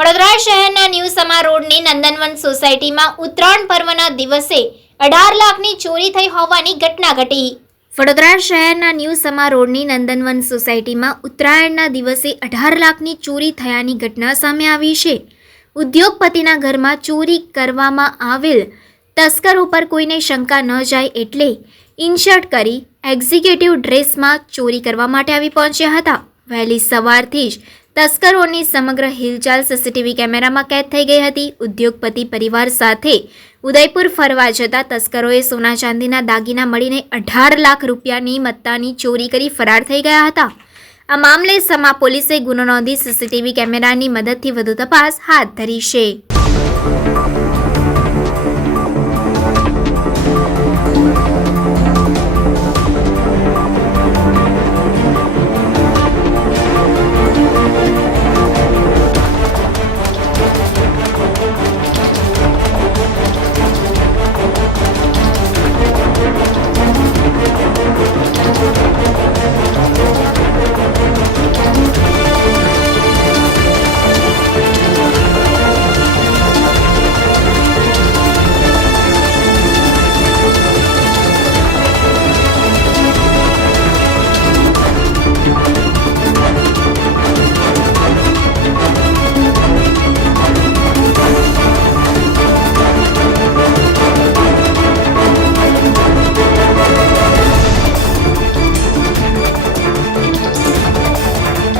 વડોદરા શહેરના ન્યૂ સમા રોડની નંદનવન સોસાયટીમાં ઉત્તરાયણ પર્વના દિવસે 18 લાખની ચોરી થઈ હોવાની ઘટના ઘટી। વડોદરા શહેરના ન્યૂ સમા રોડની નંદનવન સોસાયટીમાં ઉત્તરાયણના દિવસે 18 લાખની ચોરી થયાની ઘટના સામે આવી છે। ઉદ્યોગપતિના ઘરમાં ચોરી કરવામાં આવેલ તસ્કર ઉપર કોઈને શંકા ન જાય એટલે ઇન્શર્ટ કરી એક્ઝિક્યુટિવ ડ્રેસમાં ચોરી કરવા માટે આવી પહોંચ્યા હતા। વહેલી સવારથી જ તસ્કરોની સમગ્ર હિલચાલ સીસીટીવી કેમેરામાં કેદ થઈ ગઈ હતી। ઉદ્યોગપતિ પરિવાર સાથે ઉદયપુર ફરવા જતા તસ્કરોએ સોના ચાંદીના દાગીના મળીને 18 લાખ રૂપિયાની મત્તાની ચોરી કરી ફરાર થઈ ગયા હતા। આ મામલે સમા પોલીસે ગુનો નોંધી સીસીટીવી કેમેરાની મદદથી વધુ તપાસ હાથ ધરી છે।